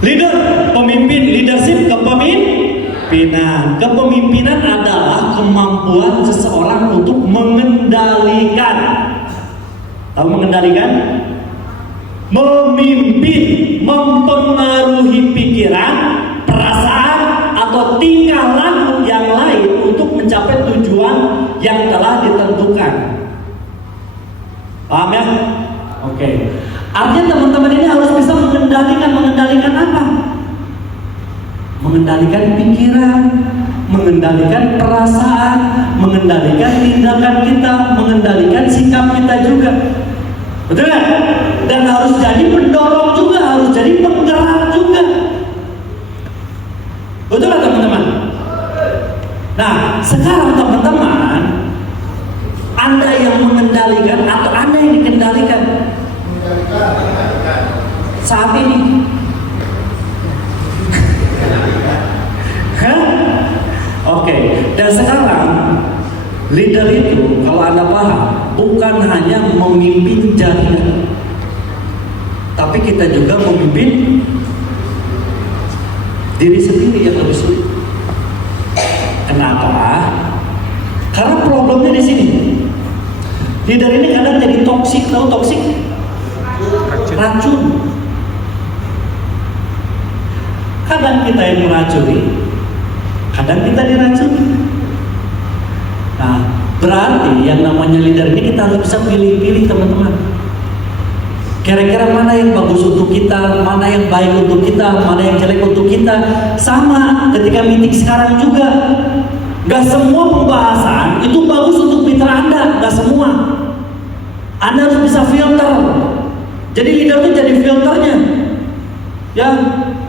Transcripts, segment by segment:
Leader, pemimpin, leadership, kepemimpinan. Kepemimpinan adalah kemampuan seseorang untuk mengendalikan. Tahu mengendalikan? Memimpin, mempengaruhi pikiran, perasaan, atau tingkah laku yang lain untuk mencapai tujuan yang telah ditentukan. Paham ya? Oke. Artinya teman-teman ini harus bisa mengendalikan apa? Mengendalikan pikiran, mengendalikan perasaan, mengendalikan tindakan kita, mengendalikan sikap kita juga. Betul kan? Dan harus jadi pendorong juga, harus jadi penggerak juga. Betul kan teman-teman? Nah, sekarang teman-teman, Anda yang mengendalikan atau Anda yang dikendalikan saat ini? Oke. Dan sekarang leader itu, kalau Anda paham, bukan hanya memimpin jaringan, tapi kita juga memimpin diri sendiri yang lebih sulit. Kenapa? Karena problemnya di sini. Leader ini kadang jadi toksik. Tahu toksik? Racun. Kadang kita yang meracuni, kadang kita diracuni. Nah, berarti yang namanya leader ini kita harus bisa pilih-pilih teman-teman. Kira-kira mana yang bagus untuk kita, mana yang baik untuk kita, mana yang jelek untuk kita. Sama ketika meeting sekarang juga, gak semua pembahasan itu bagus untuk mitra Anda, gak semua. Anda harus bisa filter. Jadi leader itu jadi filternya. Ya,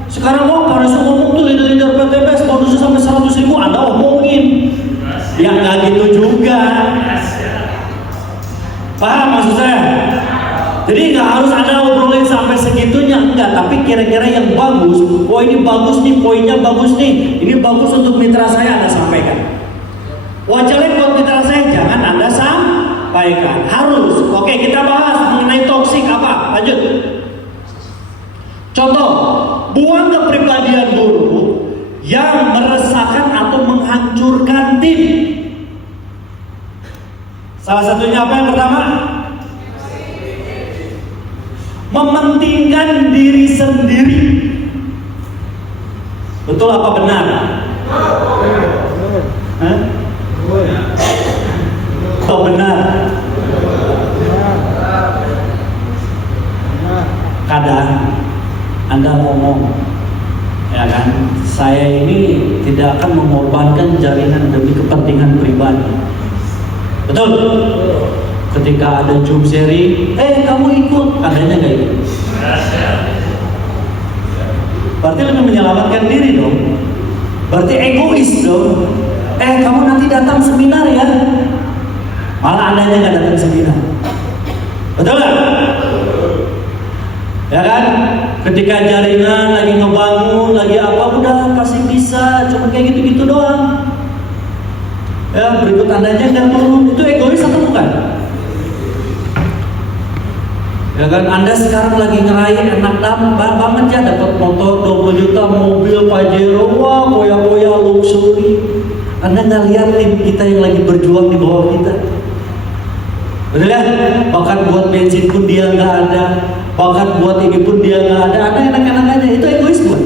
sekarang Pak Resu ngomong tuh leader-leader PTBS bonusnya sampai 100.000, Anda omongin. Ya nggak gitu juga. Paham maksud saya? Jadi nggak harus Anda obrolin sampai segitunya, enggak. Tapi kira-kira yang bagus, oh ini bagus nih, poinnya bagus nih, ini bagus untuk mitra saya, Anda sampaikan. Wah jelek buat mitra saya, jangan Anda sampaikan. Harus. Oke, kita bahas mengenai toksik apa? Lanjut. Contoh, buang kepribadian buruk yang meresahkan atau menghancurkan tim. Salah satunya apa yang pertama? Mementingkan diri sendiri. Betul apa benar? Hah? Oh benar. Kadang Anda ngomong, ya kan, saya ini tidak akan mengorbankan jaringan demi kepentingan pribadi. Betul? Ketika ada Zoom sharing, kamu ikut, adanya nggak ikut? Berarti lebih menyelamatkan diri dong. Berarti egois dong. Kamu nanti datang seminar ya, malah adanya nggak datang seminar. Betul nggak? Ya kan? Ketika jaringan lagi ngebangun, lagi apa, udah pasti bisa, cuma kayak gitu-gitu doang. Ya, berikut tandanya nggak turun, itu egois atau bukan? Ya kan, Anda sekarang lagi ngerayain enak banget ya, dapat motor 20 juta, mobil Pajero, wah koya-koya luxury. Anda nggak lihat tim kita yang lagi berjuang di bawah kita. Betul ya? Bahkan buat bensin pun dia nggak ada, bahkan buat ini pun dia nggak ada. Ada enak-enak aja, itu egois bukan?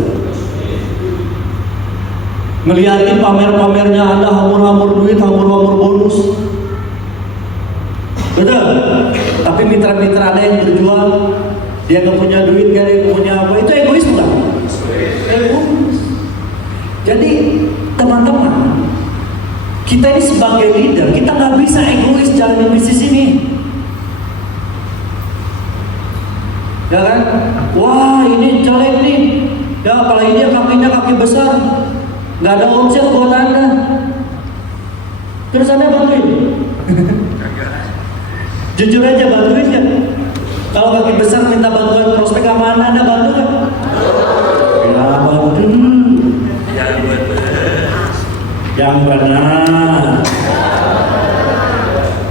Ngeliatin pamer-pamernya Anda, hamur-hamur duit, hamur-hamur bonus. Betul? Tapi mitra-mitra Anda yang berjuang, dia nggak punya duit, dia punya apa, itu egois bukan? Egois. Jadi teman-teman, kita ini sebagai leader, kita nggak bisa egois jalanin bisnis ini. Ya kan? Wah ini jelek nih. Ya apalagi dia kakinya kaki besar, nggak ada omset buat Anda. Terus Anda bantuin? Jujur aja bantuin kan? Kalau kaki besar minta bantuan prospek sama Anda bantu kan? Ya bantu. Yang benar.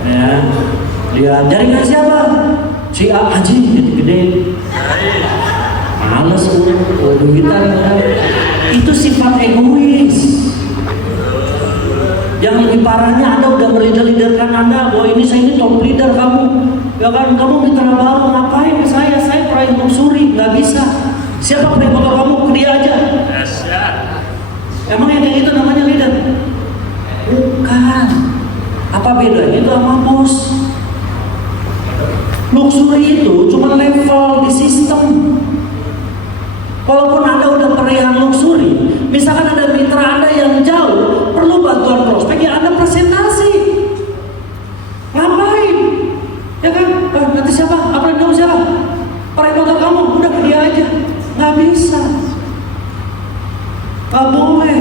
Ya, lihat jaringan siapa? Si A aja gede-gede. Males udah duitan ya. Itu sifat egois. Yang lebih parahnya Anda udah melider-liderkan Anda bahwa saya ini top leader kamu. Ya kan, kamu mitra baru ngapain ke saya? Saya proyek luxury, nggak bisa. Siapa proyek motor kamu? Ke dia aja. Emang yang kayak gitu namanya leader? Bukan. Apa bedanya itu sama bos? Luxury itu cuma level di sistem. Walaupun Anda udah perayaan luxury, misalkan ada mitra Anda yang jauh, perlu bantuan prospek, ya Anda presentasi. Ngapain? Ya kan? Nanti siapa? Apa yang kamu siapa? Proyek motor kamu, udah ke dia aja. Nggak bisa. Nggak boleh.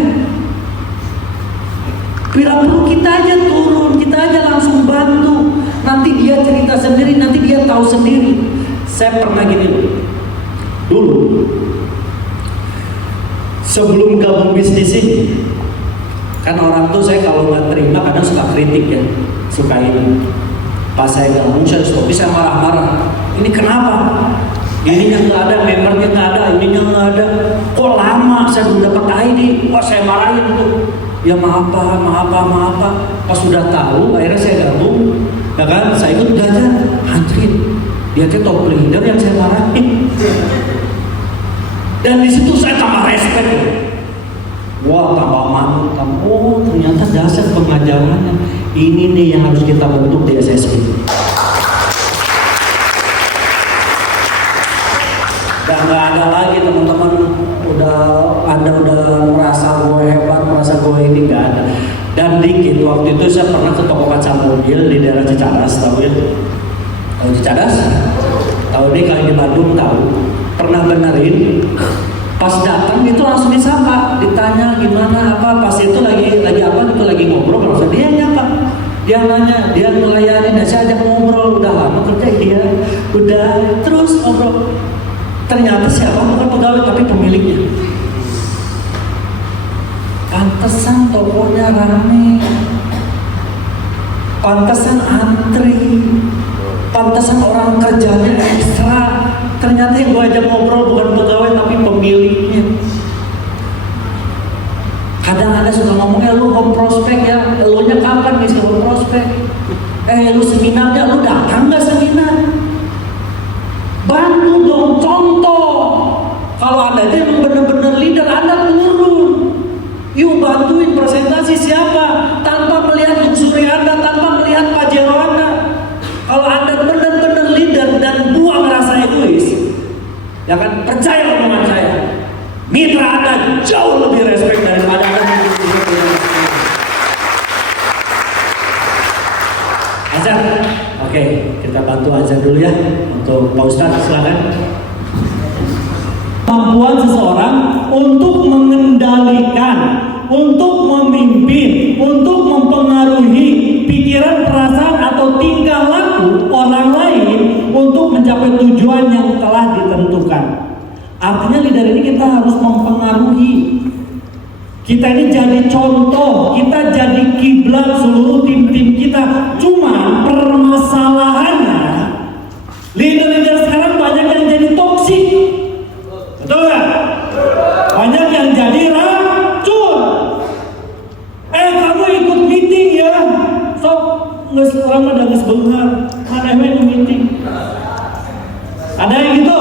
Bila perlu kita aja turun, kita aja langsung bantu. Nanti dia cerita sendiri, nanti dia tahu sendiri. Saya pernah gini loh. Dulu sebelum gabung bisnis ini, kan orang tuh saya kalau nggak terima kadang suka kritik ya, suka ini. Pas saya gabung saya bisa marah-marah. Ini kenapa? Ininya nggak ada, membernya nggak ada, ininya nggak ada. Kok lama saya belum dapat ID? Wah saya marahin tuh. Ya maaf pak. Pas sudah tahu, akhirnya saya gabung. Ya kan, saya ikut belajar. Antri, dia tuh top leader yang saya marahin. Dan di situ saya tambah respect. Wah, tambah manut. Oh, ternyata dasar pengajarannya ini nih yang harus kita bentuk di SSB. Dan nggak ada lagi teman-teman Anda udah merasa gue hebat, merasa gue ini, nggak ada. Dan dikit waktu itu saya pernah ke toko kaca mobil di daerah Cicadas, tahu ya? Tahu Cicadas? Tahu nih kalau di Bandung tahu. Pernah benerin, pas datang itu langsung disapa, ditanya gimana apa, pas itu lagi apa, itu lagi ngobrol, langsung dia nyapa, dia nanya, dia melayani, dan saya ajak ngobrol, udah lama kerja dia, udah terus ngobrol, ternyata siapa bukan pegawai tapi pemiliknya. Pantesan tokonya rame, pantesan antri, pantesan orang kerjanya ekstra. Ternyata yang gue ajak ngobrol bukan pegawai tapi pemiliknya. Kadang ada suka ngomong, lu home prospek ya, lu nya kapan nih home prospek? Lu seminarnya, lu datang nggak seminar? Bantu dong, contoh. Kalau Anda itu emang bener-bener leader, Anda turun. Yuk bantuin presentasi siapa, tanpa melihat luxury Anda, tanpa melihat pajero Anda. Kalau Anda benar-benar leader dan buang rasa egois, ya kan, percaya omongan saya, mitra Anda jauh lebih respect daripada Anda. Azan, oke, kita bantu azan dulu ya untuk Pak Ustadz, silakan. Kemampuan seseorang untuk mengendalikan, untuk memimpin, untuk mempengaruhi pikiran, perasaan atau tingkah laku orang lain untuk mencapai tujuan yang telah ditentukan. Artinya leader ini kita harus mempengaruhi. Kita ini jadi contoh, kita jadi kiblat seluruh tim-tim kita. Cuma permasalahannya, leader-leader sekarang banyak yang jadi toksik. Betul nggak? Banyak yang jadi racun. Kamu ikut meeting ya? Sok nggak sekarang ada nggak sebentar. Mana yang meeting? Ada yang gitu?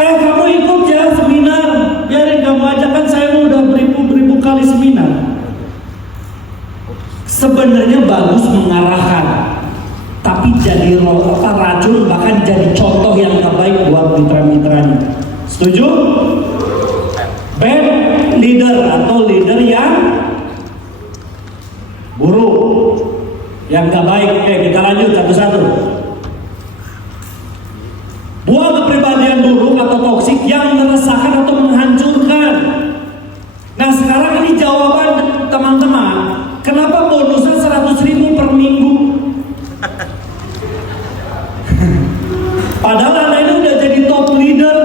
Kamu ikut ya seminar? Biarin kamu aja, kan saya udah beribu-beribu kali seminar. Sebenarnya bagus mengarahkan, tapi jadi racun, bahkan jadi contoh yang terbaik buat mitra-mitranya. Setuju? Bad leader atau leader yang buruk, yang gak baik. Oke, kita lanjut satu-satu. Buang kepribadian buruk atau toksik yang meresahkan atau menghancurkan. Nah sekarang ini jawaban teman-teman, kenapa bonusnya 100.000 per minggu? Padahal Anda ini udah jadi top leader,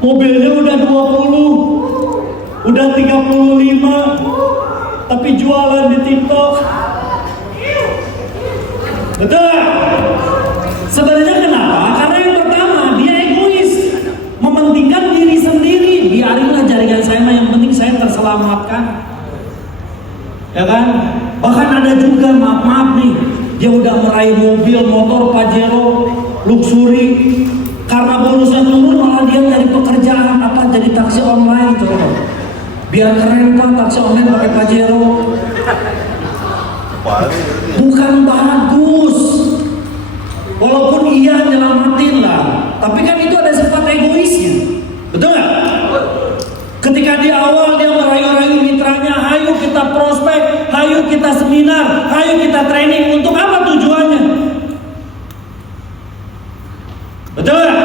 mobilnya udah 20, udah 35, tapi jualan di TikTok. Betul? Sebenarnya kenapa? Karena yang pertama, dia egois, mementingkan biarinlah jaringan saya mah, yang penting saya terselamatkan. Ya kan? Bahkan ada juga maaf nih, dia udah meraih mobil, motor, Pajero, luxury, karena bonusnya turun malah dia cari pekerjaan apa, jadi taksi online tuh. Biar keren Pak, taksi online pakai Pajero. Bukan bagus. Walaupun iya nyelamatin lah, tapi kan itu ada sifat egoisnya. Betul nggak? Ketika di awal dia merayu-rayu mitranya, ayo kita prospek, ayo kita seminar, ayo kita training. Untuk apa tujuannya? Betul nggak?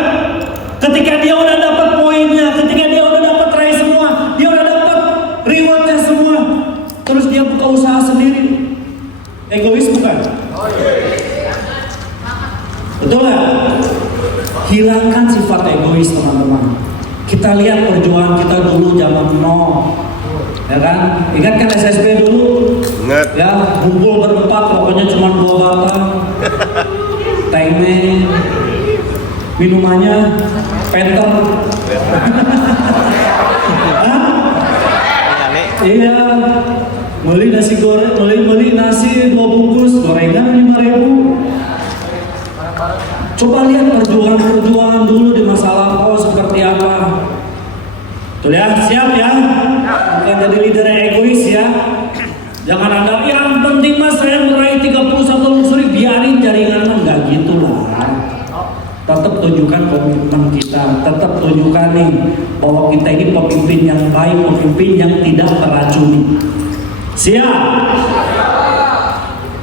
Ketika dia udah dapat poinnya, ketika dia udah dapat raih semua, dia udah dapat rewardnya semua, terus dia buka usaha sendiri. Egois bukan? Betul nggak? Hilangkan sifat egois teman-teman. Kita lihat perjuangan kita dulu zaman nol, ya kan? Ingat kan SSB dulu? Ingat. Ya, kumpul berempat, pokoknya cuma 2 batang. Tengme, minumannya penter. Iya, beli nasi goreng, beli nasi 2 bungkus, gorengan 5.000. Coba lihat perjuangan dulu di masa lampau seperti apa. Tuh ya, siap ya. Bukan jadi leader yang egois ya. Jangan Anda, yang penting mas saya meraih 31 luxury, biarin jaringan, enggak gitu lah. Tetap tunjukkan komitmen kita, tetap tunjukkan nih bahwa kita ini pemimpin yang baik, pemimpin yang tidak meracuni. Siap.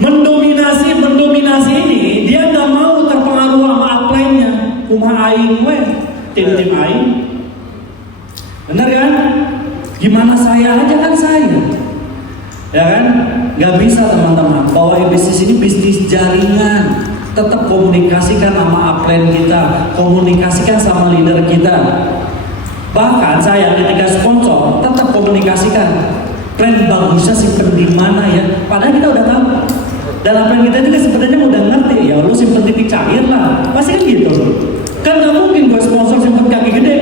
Mendominasi ini dia nggak mau terpengaruh sama upline-nya. Kumaha aing we, tim aing. Benar kan? Gimana saya aja kan saya. Ya kan? Nggak bisa teman-teman. Bahwa bisnis ini bisnis jaringan. Tetap komunikasikan sama upline kita, komunikasikan sama leader kita. Bahkan saya ketika sponsor tetap komunikasikan. Plan bagusnya simpen di mana ya? Padahal kita udah tahu. Dan apa yang kita juga sebenarnya udah ngerti, ya lu simpen titik cair lah, pasti kan gitu. Kan nggak mungkin gue sponsor simpen kaki gede,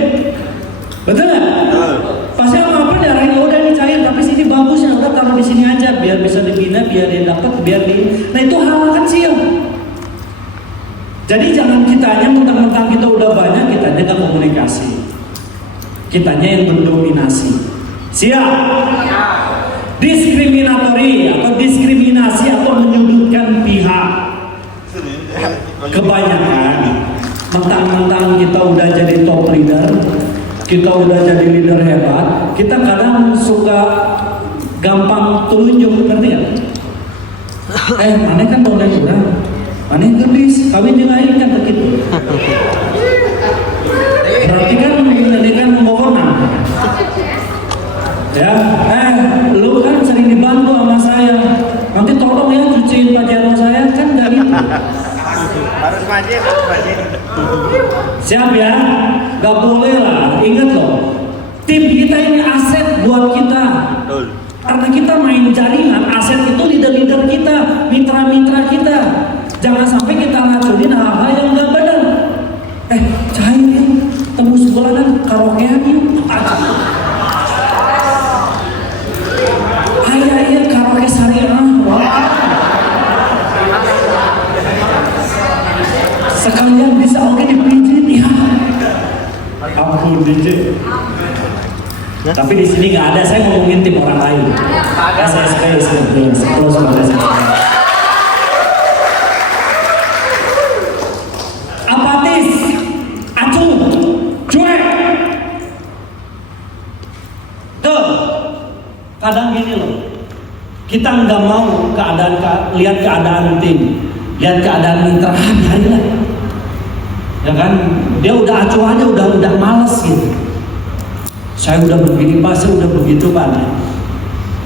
betul nggak? Pasti apa diarahin, udah ini cair, tapi sini bagusnya udah taruh di sini aja, biar bisa dibina, biar dia dapat, biar di. Nah itu hal kecil. Jadi jangan kitanya mentang-mentang kita udah banyak, kitanya nggak komunikasi, kitanya yang mendominasi. Siap? Diskriminatori atau diskriminasi atau menyudutkan pihak. Kebanyakan mentang-mentang kita udah jadi top leader, kita udah jadi leader hebat, kita kadang suka gampang telunjuk, ngerti ya? Mana kan boleh kurang, mana gelis, kawin juga ini kan begitu. Berarti kan ini kan mewenang. Ya, lu kan sering dibantu sama saya. Nanti tolong ya cuciin Pajero saya, kan nggak gitu. Harus maju. Siap ya? Gak boleh lah. Ingat loh, tim kita ini aset buat kita. Karena kita main jaringan, aset itu leader-leader kita, mitra-mitra kita. Jangan sampai kita ngacurin hal-hal yang nggak benar. Cair ya, tembus bulanan karaokean yuk. Iya karaoke syariah. Sekalian bisa oke dipijit ya. Ampun DJ. Tapi di sini nggak ada, saya ngomongin tim orang lain. Saya apatis, acuh, cuek. Tuh, kadang gini loh. Kita nggak mau lihat keadaan tim, lihat keadaan mitra, biarinlah. Ya kan, dia udah acuannya udah males gitu. Saya udah begini Pak, saya udah begitu Pak.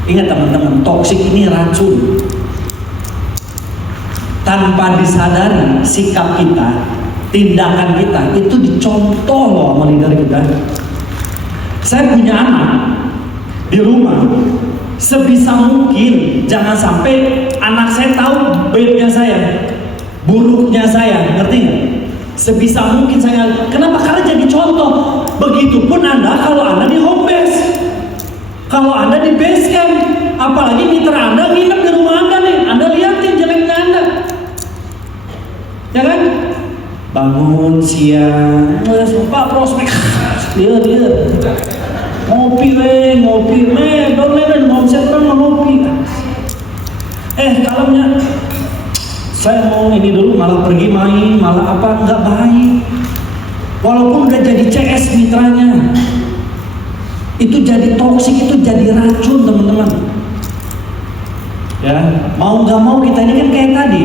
Ingat teman-teman, toksik ini racun. Tanpa disadari sikap kita, tindakan kita itu dicontoh loh sama leader kita. Saya punya anak di rumah. Sebisa mungkin jangan sampai anak saya tahu baiknya saya, buruknya saya, ngerti nggak? Sebisa mungkin saya, kenapa? Karena jadi contoh. Begitupun Anda kalau Anda di di base camp. Apalagi mitra Anda nginep di rumah Anda nih, Anda liatin jeleknya Anda, ya kan? Bangun siang, Pak prospek, dia ngopi dolen omset kan ngopi. Kalaunya saya mau ini dulu malah pergi main, malah apa, nggak baik. Walaupun udah jadi CS mitranya, itu jadi toksik, itu jadi racun teman-teman. Ya, mau nggak mau kita ini kan kayak tadi.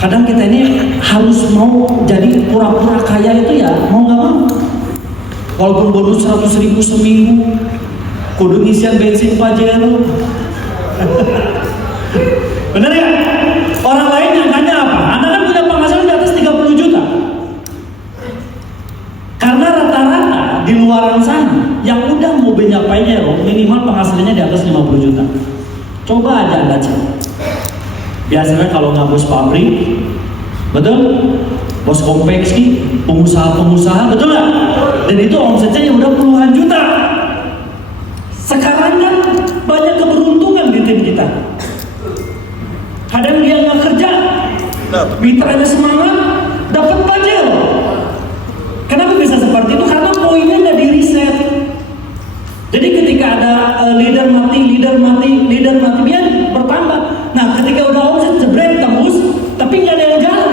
Kadang kita ini harus mau jadi pura-pura kaya itu ya, mau nggak mau. Walaupun bonus 100.000 seminggu, kudu ngisian bensin Pajero. Bener ya? Orang lain nyangkanya apa? Anda kan punya penghasilan di atas 30 juta. Karena rata-rata di luaran sana yang udah mobilnya Pajero minimal penghasilannya di atas 50 juta. Coba aja Anda cek. Biasanya kalau nggak bos pabrik, betul? Bos konveksi, pengusaha-pengusaha, betul nggak? Dan itu omsetnya udah puluhan juta. Sekarang kan banyak keberuntungan di tim kita. Kadang dia nggak kerja, mitranya semangat, dapat Pajero. Kenapa bisa seperti itu? Karena poinnya nggak di riset. Jadi ketika ada leader mati, dia bertambah. Nah, ketika udah omset jebret tembus, tapi nggak ada yang jalan.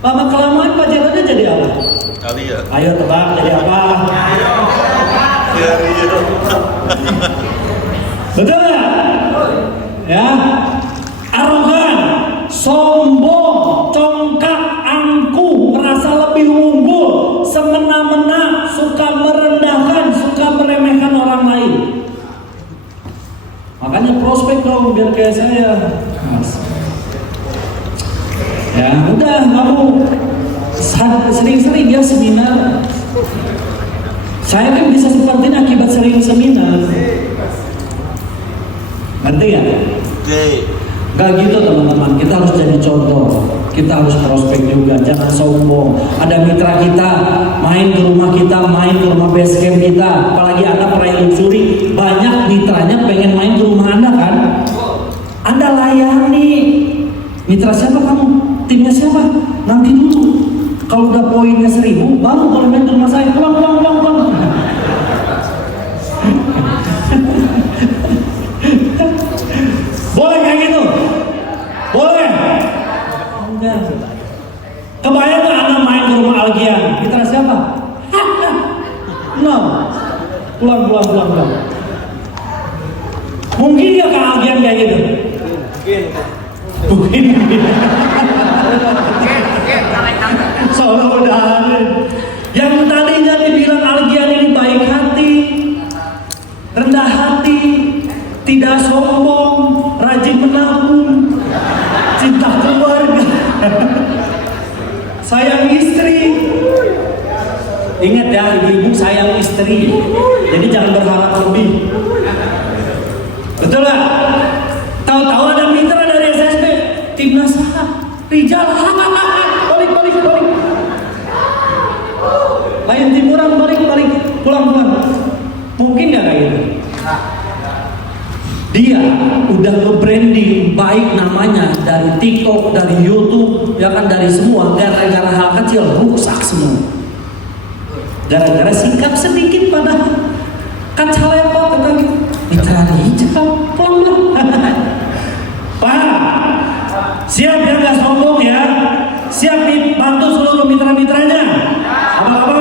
Lama kelamaan Pajeronya jadi apa? Alia. Ayo tebak, jadi apa? Betul ya? Ya. Arogan, sombong, congkak, angkuh, merasa lebih unggul, semena-mena, suka merendahkan, suka meremehkan orang lain. Makanya prospek dong biar kayak saya. Ya udah, kamu sering-sering ya seminar. Saya kan bisa seperti ini akibat sering seminar. Ngerti ya? Gak gitu teman-teman, kita harus jadi contoh. Kita harus prospek juga, jangan sombong. Ada mitra kita, main ke rumah kita, main ke rumah base camp kita. Apalagi Anda peraih luxury, banyak mitranya pengen main ke rumah Anda kan? Anda layani. Mitra siapa kamu? Timnya siapa? Nanti dulu. Kalau udah poinnya 1000, baru boleh main ke rumah saya. Pulang. Boleh kayak gitu? Boleh? Enggak. Kebayang gak Anda main ke rumah Algian? Mitra siapa? No. Pulang. Mungkin gak Kak Algian kayak gitu? Mungkin. Soalnya udah ada. Yang tadinya dibilang Algian ini baik hati, rendah hati, tidak sombong, rajin menabung, cinta keluarga, sayang istri. Ingat ya, ibu sayang istri, jadi jangan berharap lebih. Betul lah. Tahu-tahu ada mitra dari SSB, timnas Rijal, balik. Lain timuran, balik, pulang. Mungkin nggak kayak gitu? Dia udah nge-branding baik namanya dari TikTok, dari YouTube, ya kan, dari semua. Gara-gara hal kecil rusak semua. Gara-gara sikap sedikit padahal kaca lepak kata mitra hijau, pulang. Pak, siap ya nggak sombong ya? Siap bantu seluruh mitra-mitranya? Apa-apa?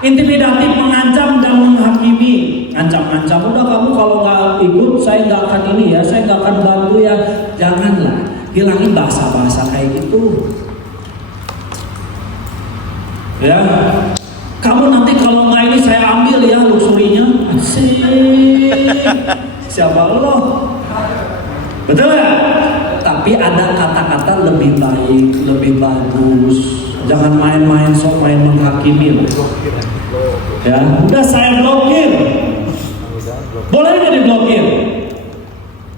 Intimidatif, mengancam dan menghakimi. Ancam-ancam, udah kamu kalau nggak ikut saya nggak akan ini ya, saya nggak akan bantu ya. Janganlah, hilangin bahasa-bahasa kayak gitu. Ya, kamu nanti kalau nggak ini saya ambil ya luxurinya. Asik. Siapa lo? Betul ya? Tapi ada kata-kata lebih baik, lebih bagus. Jangan main-main sok main menghakimi. Ya, udah saya blokir. Boleh nggak diblokir?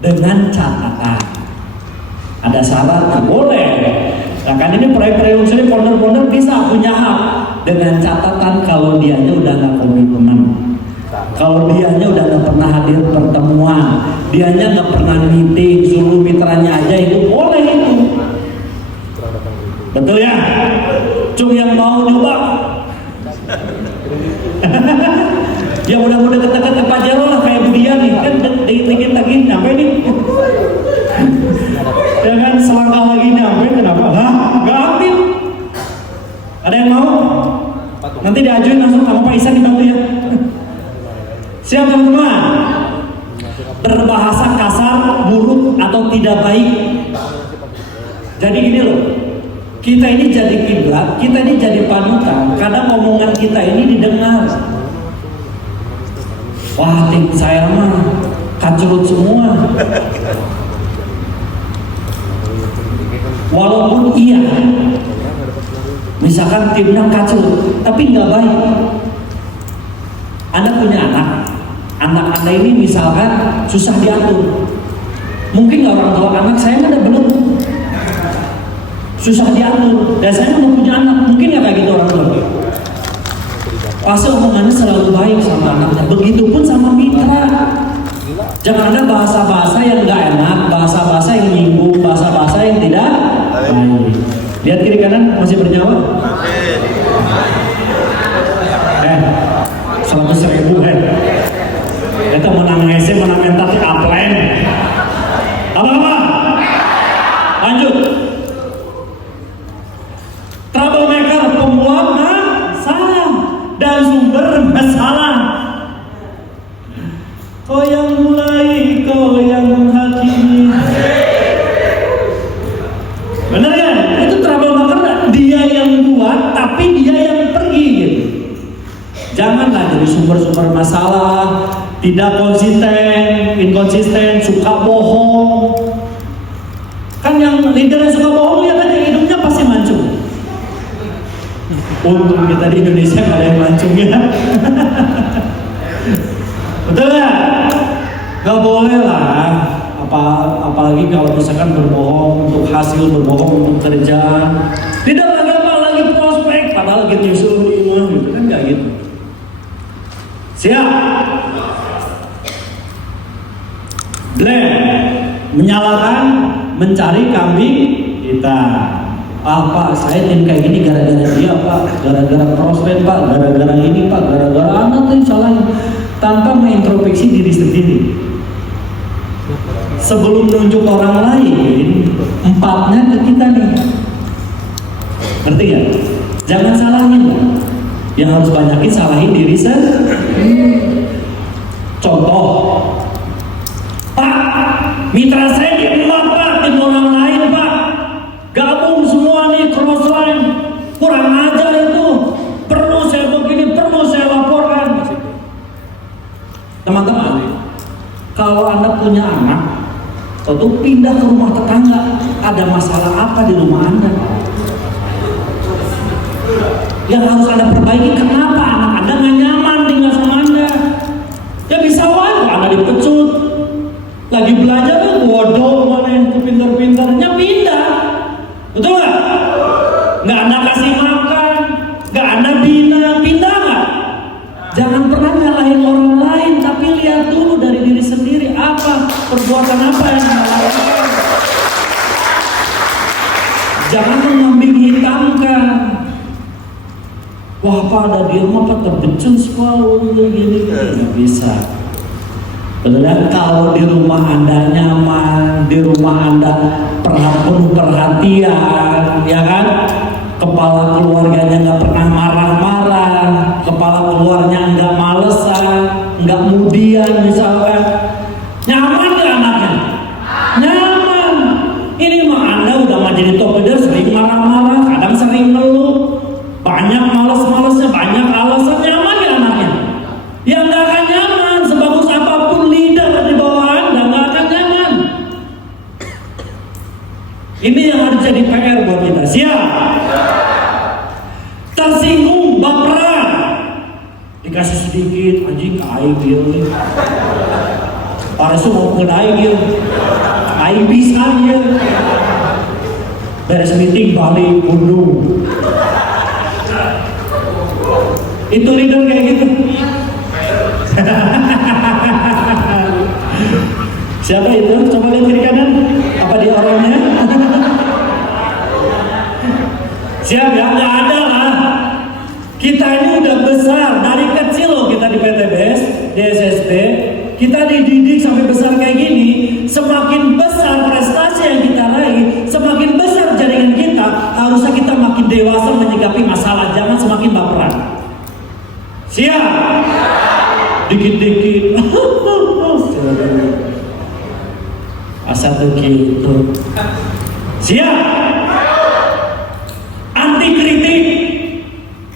Dengan catatan. Ada syaratnya, boleh. Nah kan ini proyek-proyek saya pondok-pondok bisa punya hak dengan catatan kalau dianya udah nggak komitmen. Kalau dianya udah nggak pernah hadir pertemuan, dianya nggak pernah meeting, suruh mitranya aja itu boleh itu. Betul ya? Cung yang mau nyoba. Yang udah deket-deket ke Pak Jarwo lah kayak Budian nih, kan dikit-dikit lagi nyampe nih. Ya kan selangkah lagi nyampe, kenapa? Hah? Gak aktif. Ada yang mau? Nanti diajuin langsung sama Pak Isan dibantu ya. Siap teman-teman? Berbahasa kasar, buruk atau tidak baik. Jadi gini loh, kita ini jadi kiblat, kita ini jadi panutan. Kadang omongan kita ini didengar. Wah, tim saya mah kacurut semua. Walaupun iya, misalkan timnya kacurut, tapi nggak baik. Anda punya anak Anda ini misalkan susah diatur. Mungkin nggak orang tua anak saya ada belum susah diatur, dan saya mau punya anak, mungkin nggak kayak gitu orang tua. Pasti omongannya selalu baik sama anaknya. Begitupun sama mitra. Jangan ada bahasa-bahasa yang nggak enak, bahasa-bahasa yang menyinggung, bahasa-bahasa yang tidak baik. Lihat kiri kanan masih bernyawa. 100.000 Kita menang ngese, menang mental upline. Apa? Lanjut. Troublemaker, pembuat masalah dan sumber masalah. Kau yang mulai, kau yang menghakimi. Benar kan? Itu troublemaker, dia yang buat, tapi dia yang pergi. Gitu. Janganlah jadi sumber-sumber masalah, tidak inkonsisten, suka bohong. Kan yang leader yang suka bohong, lihat aja hidupnya pasti mancung. Untung kita di Indonesia nggak ada yang mancung ya. Betul nggak? Gak boleh lah. Apalagi kalau misalkan berbohong untuk hasil, berbohong untuk kerjaan. Tidak ada apa lagi prospek, padahal gitu nyusul di rumah gitu kan nggak gitu. Siap. Blame, menyalahkan, mencari kambing kita. Pak, saya tim kayak gini gara-gara dia Pak, gara-gara prospek Pak, gara-gara ini Pak, gara-gara anak tuh salahin, tanpa mengintrospeksi diri sendiri. Sebelum menunjuk orang lain, empatnya ke kita nih. Ngerti ya? Jangan salahin. Yang harus banyakin salahin diri sendiri. Contoh, Pak, mitra saya di luar Pak, tim orang lain Pak, gabung semua nih crossline, kurang ajar itu, perlu saya begini, perlu saya laporkan. Teman-teman, kalau Anda punya anak, tentu pindah ke rumah tetangga. Ada masalah apa di rumah Anda? Yang harus Anda perbaiki, kenapa anak Anda nggak nyaman tinggal sama Anda? Ya bisa wae Anda dipecut, lagi belajar kan bodoh mana yang pintar-pintarnya pindah, betul nggak? Nggak Anda kasih makan, nggak Anda bina, pindah nggak? Jangan pernah nyalahin orang lain, tapi lihat dulu dari diri sendiri apa perbuatan apa yang Anda lakukan. Jangan mengambing hitamkan. Wah Pak, ada dia mah Pak terbecus Pak, gini nggak bisa. Benar, kalau di rumah Anda nyaman, di rumah Anda penuh perhatian, ya kan? Kepala keluarganya nggak pernah marah-marah, kepala keluarnya nggak malesan, nggak mudian misalkan, nyaman nggak anaknya? Nyaman. Ini mah Anda udah mah jadi top leader, sering marah-marah, kadang sering ngeluh, banyak males-malesnya, banyak alasan, nyaman nggak anaknya? Ya nggak akan nyaman, sebagus apapun leader di bawah Anda nggak akan nyaman. Ini yang harus jadi PR buat kita. Siap? Tersinggung, baperan, dikasih sedikit, anjing aib dia nih. Para semua pun aib dia, aib bisa dia. Beres meeting balik bunuh. Itu leader kayak gitu. Siapa itu? Coba lihat kiri kanan. Apa dia orangnya? Siap ya? Nggak ada lah. Kita ini udah besar. Dari kecil loh kita di PTBS, di SSB. Kita dididik sampai besar kayak gini. Semakin besar prestasi yang kita raih, semakin besar jaringan kita, harusnya kita makin dewasa menyikapi masalah. Jangan semakin baperan. Siap? Dikit-dikit. Asal begitu. Siap? Anti kritik.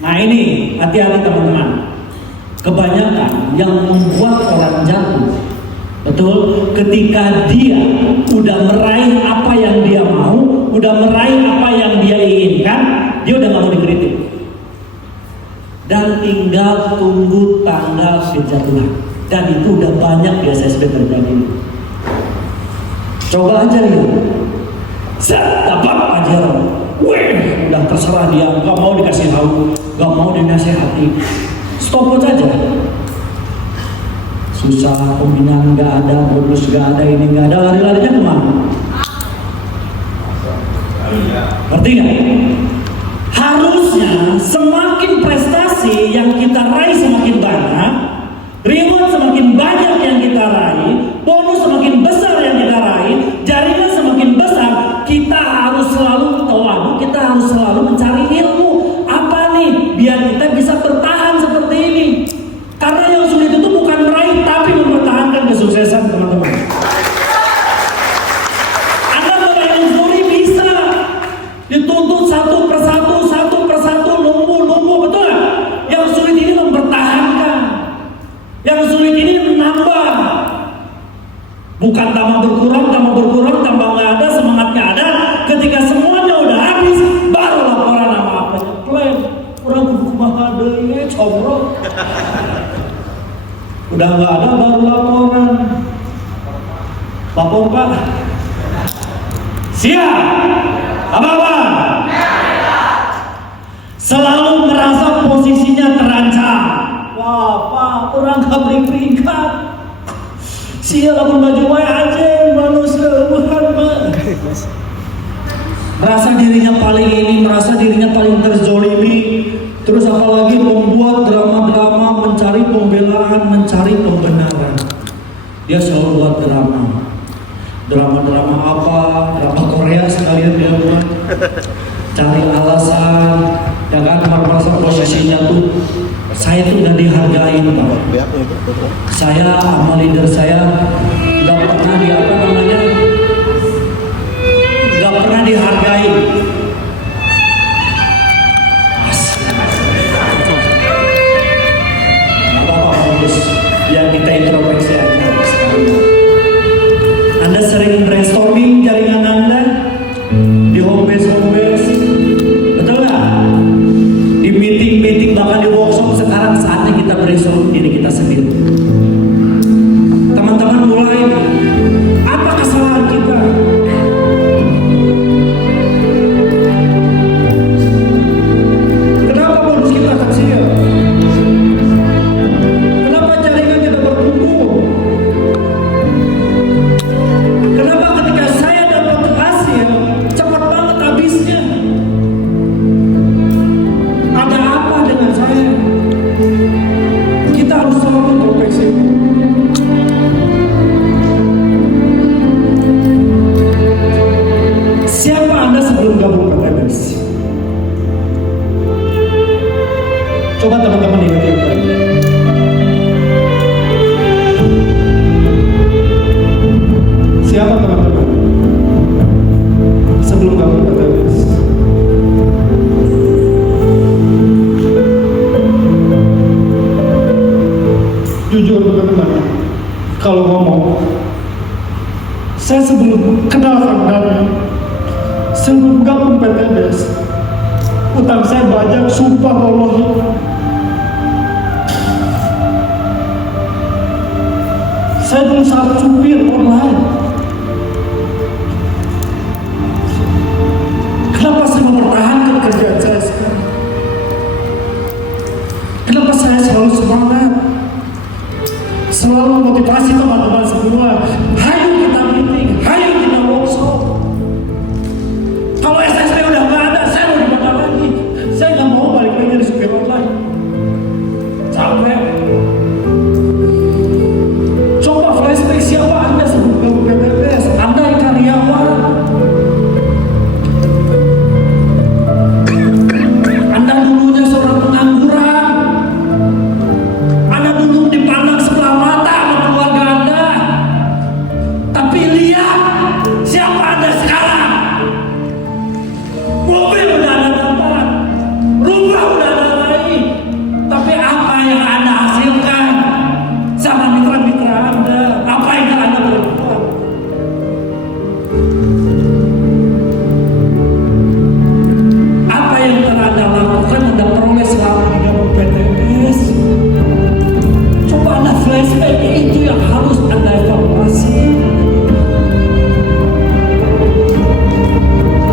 Nah ini hati-hati teman-teman. Kebanyakan yang membuat orang jatuh, betul, ketika dia udah meraih apa yang dia mau, udah meraih apa yang dia inginkan, dia udah gak mau dikritik. Dan tinggal tunggu tanggal kejatuhan. Dan itu udah banyak di SSB terjadi. Coba aja lihat. Dapat ajaran. Weh, udah terserah dia, gak mau dikasih tahu, gak mau dinasehati. Stop saja. Susah, pembinaan gak ada, bonus gak ada, ini gak ada, lari-larinya kemana? Ngerti gak? Harusnya semakin prestasi yang kita raih semakin banyak, reward semakin banyak yang kita raih, bonus semakin besar yang kita raih, jaringan semakin besar, kita harus selalu tahu, kita harus selalu mencari ilmu. Apa nih? Biar kita bisa bertahan seperti ini. Karena yang sulit itu bukan meraih, tapi mempertahankan kesuksesan teman-teman. Anda meraih yang sulit bisa dituntut satu persatu, lumpuh, betul nggak? Yang sulit ini mempertahankan. Yang sulit ini menambah. Bukan tambah berkurang, tambah nggak ada, semangatnya ada. Ketika semuanya udah habis, baru laporan apa-apanya. Plan, orang kumaha deui cobrok. Udah nggak ada, baru laporan. Lapor Pak. Siap. Apa? Selalu merasa posisinya terancam. Wah Pak, orang gak beri peringkat. Sial aku baju wae aja, manusia Tuhan Pak. Merasa dirinya paling ini, merasa dirinya paling terzolimi. Terus apalagi membuat drama-drama, mencari pembelaan, mencari pembenaran. Dia selalu buat drama. Drama-drama apa? Drama Korea sekalian dia buat. Cari alasan, ya kan, merasa posisinya tuh saya tuh gak dihargain Pak. Saya sama leader saya gak pernah gak pernah dihargain. Yang kita introspeksi aja. Anda sering brainstorming jaringan Anda di home base, betul nggak? Di meeting, bahkan di workshop. Sekarang saatnya kita brainstorm diri kita sendiri. Teman-teman mulai, apa kesalahan kita? Kenapa bonus kita kecil? Kenapa ketika saya dapat hasil cepat banget habisnya? Ada apa dengan saya? Kita harus selalu introspeksi. Siapa Anda sebelum gabung PTBS? Coba teman-teman ingat-ingat. Siapa teman-teman sebelum kamu PTBS? Jujur teman-teman, kalau ngomong, saya sebelum kenal Kang, sebelum gabung PTBS, utang saya banyak, sumpah Allah. Saya dulu saat supir online. Kenapa saya mempertahankan kerjaan saya sekarang? Kenapa saya selalu semangat? selalu motivasi teman-teman semua. Hayo kita meeting, hayo kita workshop. Kalau SSP udah nggak ada, saya mau di mana lagi? Saya nggak mau balik lagi di supir online. Capek. Coba flashback siapa Anda sebelum gabung PTPS? Anda karyawan. Anda dulunya seorang pengangguran. Anda dulu dipandang sebelah mata sama keluarga Anda. Tapi lihat siapa Anda sekarang. Mobil udah Anda dapat, rumah udah Anda raih. Tapi apa yang Anda hasilkan sama mitra-mitra Anda? Apa yang telah Anda berbuat? Apa yang telah Anda lakukan, Anda peroleh selama di dalam PTPS? Coba Anda flashback, itu yang harus Anda evaluasi.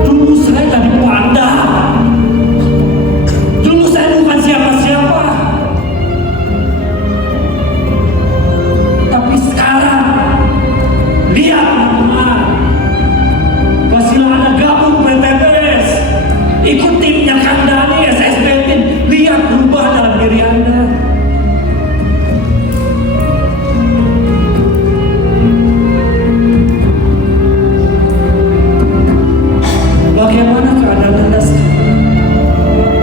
Dulu saya tadi Anda. Dulu saya bukan siapa-siapa. Tapi sekarang, lihat teman-teman. Wasilah Anda gabung PTPS. Ikut timnya Kang Dani, SSP tim. Lihat berubah dalam diri Anda. Bagaimana keadaan Anda sekarang?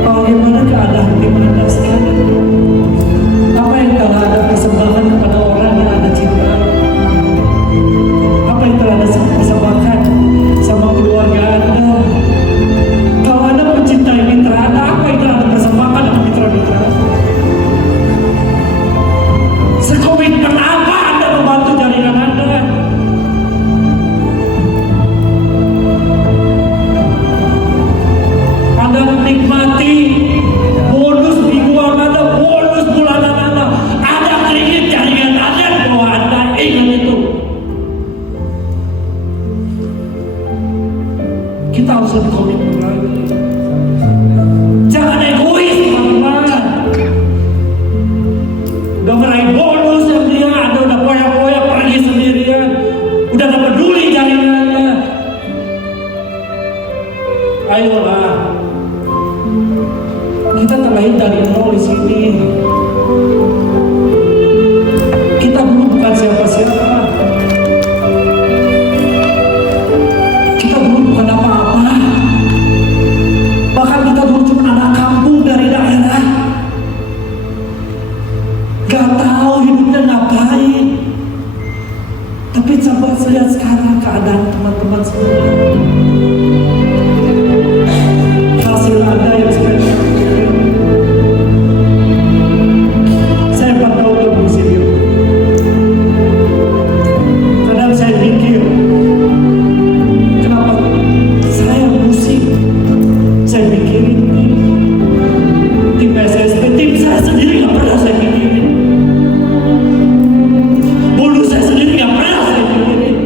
Bagaimana keadaan tim Anda sekarang? Apa yang telah Anda persembahkan kepada orang yang Anda cintai? Apa yang telah Anda persembahkan sama keluarga Anda? Kalau Anda mencintai mitra Anda, apa yang telah Anda persembahkan sama mitra-mitra Anda? Sekomitmen apa Anda membantu jaringan Anda? Anda menikmati bonus mingguan Anda, bonus bulanan Anda. Anda keringet jaringan Anda di bawah Anda. Ingat itu. Kita harus lebih komitmen lagi. Jangan egois, teman-teman. Udah meraih bonus yang dia, Anda udah poya-poya pergi sendirian. Udah gak peduli jaringannya. Ayolah. Kita terlahir dari nol di sini. Kita dulu bukan siapa-siapa. Kita dulu bukan apa-apa. Bahkan kita dulu cuma anak kampung dari daerah. Gak tahu hidupnya ngapain. Tapi coba lihat sekarang keadaan teman-teman semua. Hasil Anda yang sekarang. Saya 4 tahun gabung sini. Kadang saya pikir, kenapa saya musik? Saya pikirin tim SSP, tim saya sendiri gak pernah saya pikirin. Bonus saya sendiri gak pernah saya pikirin.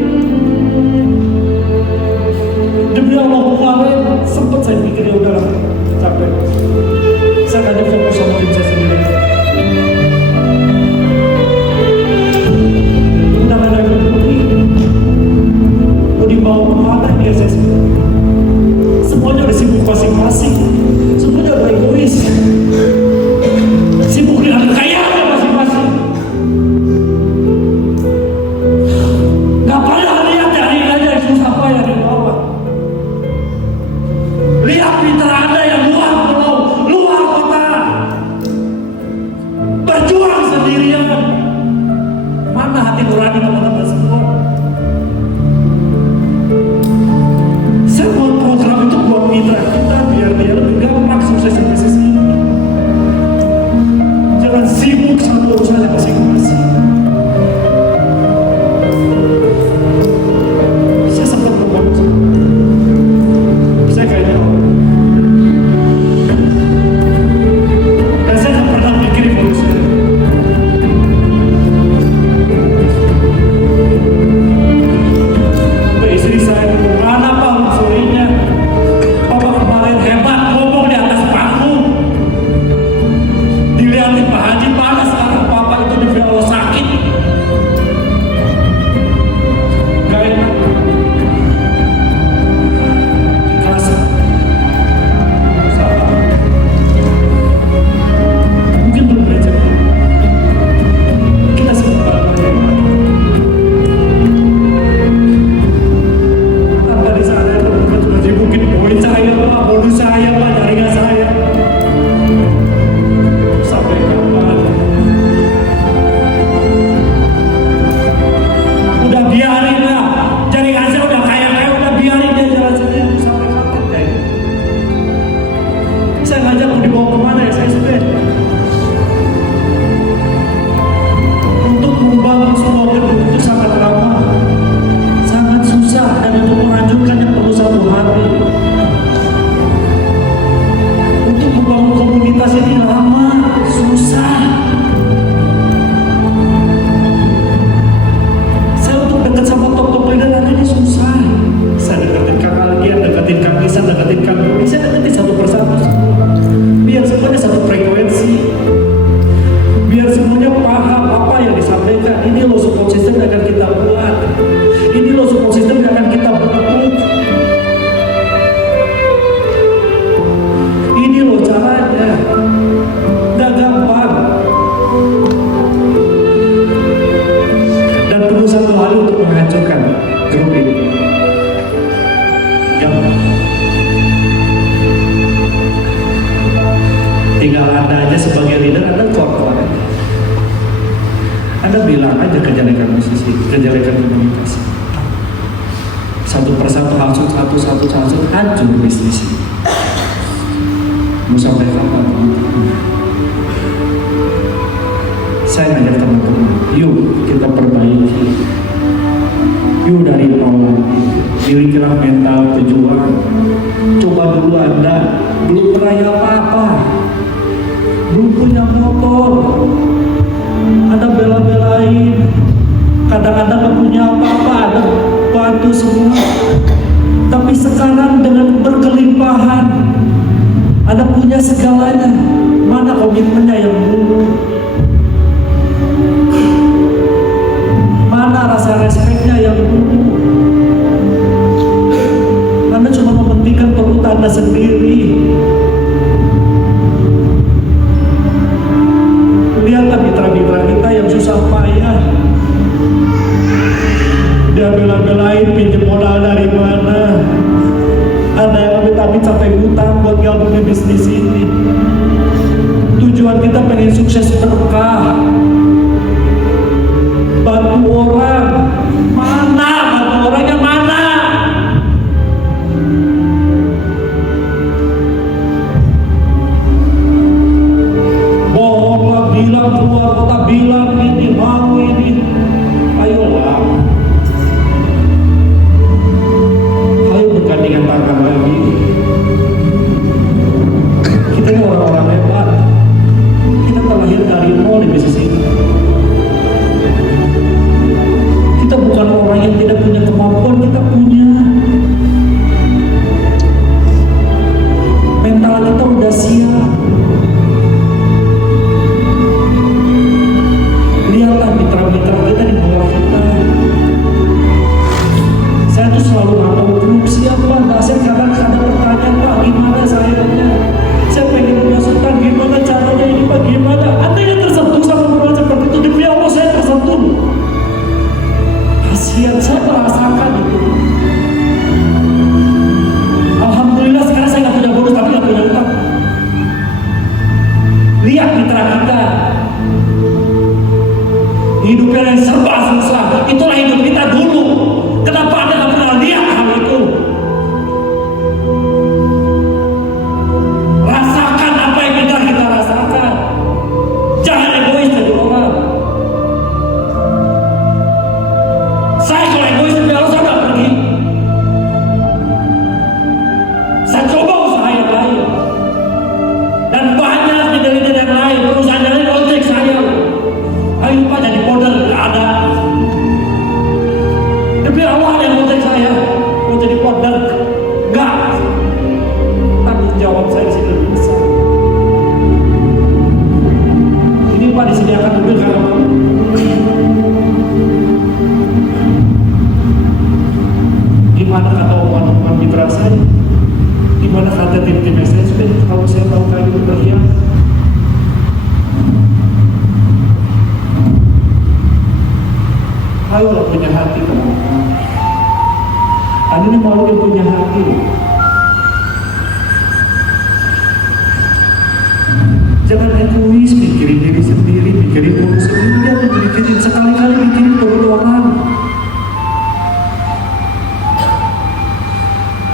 leader, Anda keluar aja. Anda bilang aja kejelekan musisi, kejelekan komunikasi. Satu persatu hancur, hancur bisnis. Mau sampai kapan? Saya ngajak teman-teman, yuk kita perbaiki. Yuk dari nol lagi, milikilah mental pejuang. Coba dulu Anda, belum pernah apa-apa, belum punya motor, Anda bela-belain. Kadang-kadang nggak punya apa-apa, Anda bantu semua. Tapi sekarang dengan berkelimpahan, Anda punya segalanya. Mana komitmennya yang dulu? Mana rasa respeknya yang dulu? Anda cuma mementingkan perut Anda sendiri. Lihatlah mitra-mitra kita yang susah payah. Dia bela-belain pinjam modal dari mana. Ada yang amit-amit sampai hutang buat gabung di bisnis ini. Tujuan kita pengen sukses berkah, bantu orang. Mana bantu orangnya, mana? Bohonglah, bilang keluar kota, bilang ini mau ini. Ayolah, ayo bergandingan tangan lagi. Kita ini orang-orang hebat. Kita terlahir dari nol di bisnis ini. Kita bukan orang yang tidak punya kemampuan, kita punya. Mental kita udah siap. Lihatlah mitra-mitra kita di bawah kita. Saya tuh selalu ngomong grup siapa, saya kadang-kadang bertanya, Pak gimana sayanya? Saya pengen punya sultan, gimana caranya ini Pak, gimana? Anda yang tersentuh sama perbuatan seperti itu, demi Allah saya tersentuh. Kasihan, saya merasakan itu. Alhamdulillah sekarang saya nggak punya bonus tapi nggak punya utang. Lihat mitra kita, hidupnya yang serba susah. Itulah hidup kita dulu. Kenapa Anda nggak pernah lihat hal itu? Rasakan apa yang kita rasakan. Jangan egois jadi orang. Saya kalau egois demi Allah saya nggak pergi. Saya coba usaha yang lain. Dan banyak leader-leader yang lain, perusahaan yang lain kontak saya. Ayo Pak jadi model, nggak ada. Demi Allah ada yang kontak saya, mau jadi model, nggak. Tanggung jawab saya di sini lebih besar. Ini Pak disediakan mobil karena gimana kata omongan mitra saya, gimana kata tim-tim SSB kalau saya tahu kayak gitu beriak. Ayolah punya hati teman-teman. Anda ini mau yang punya hati. Jangan egois, mikirin diri sendiri, mikirin perut sendiri, jangan mikirin sekali-kali mikirin perut orang.